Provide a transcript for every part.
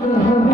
Mm-hmm.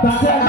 Tá certo?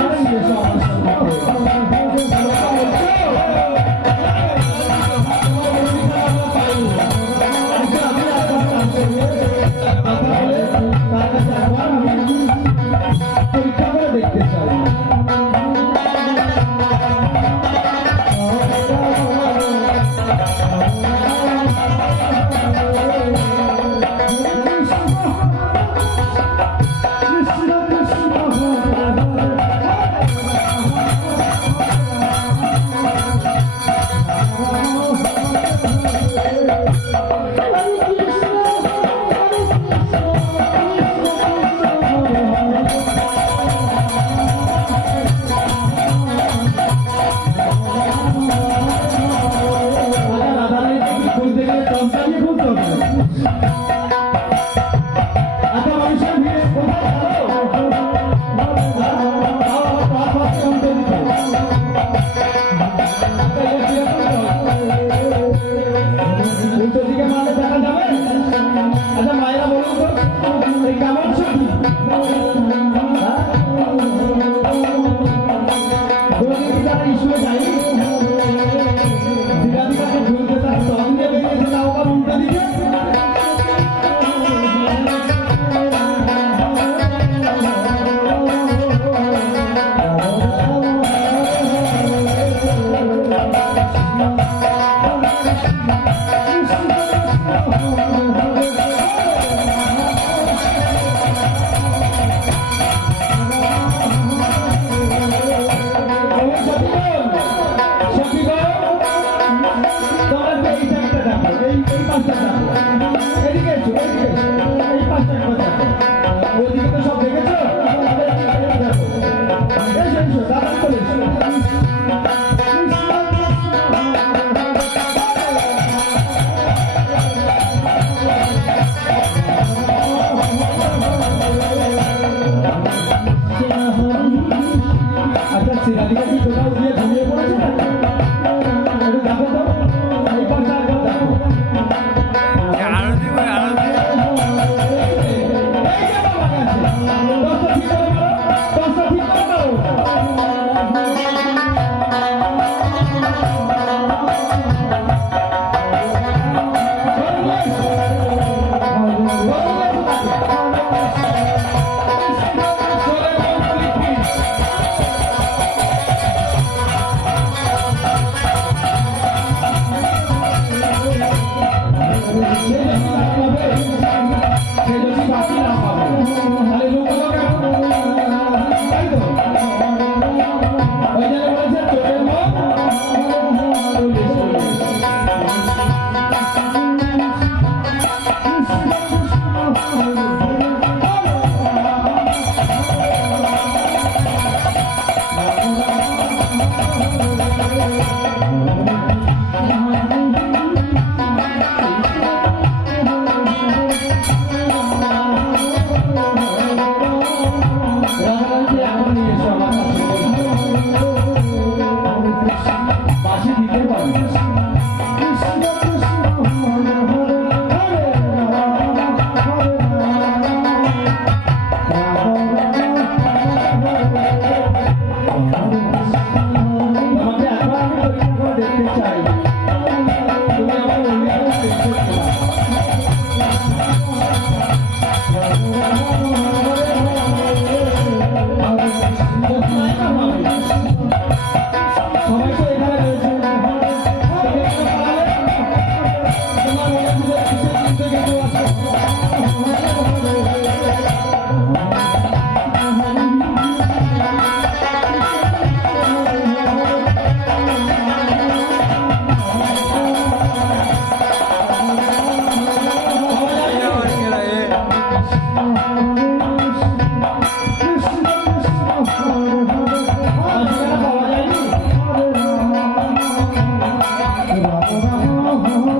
oh,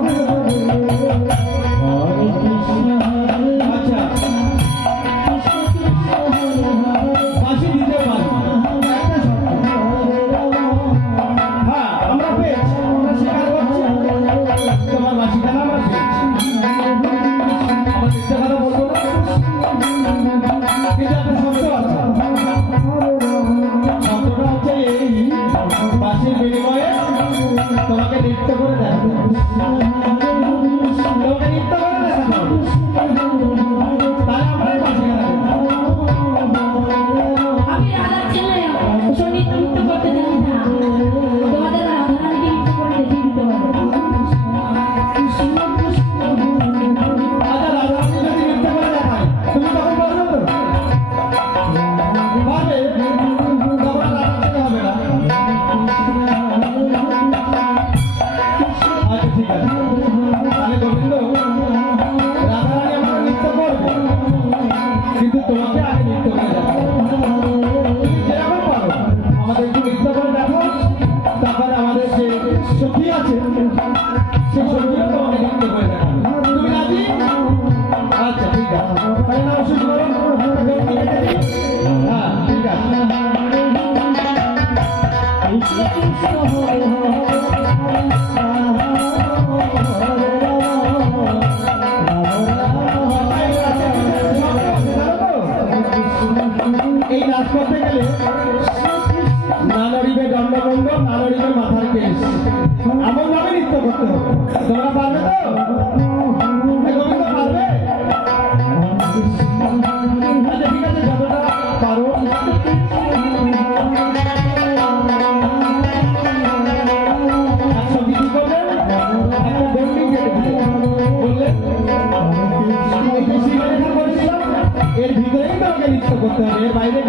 Oh, เถิดเอ๋ไปด้วย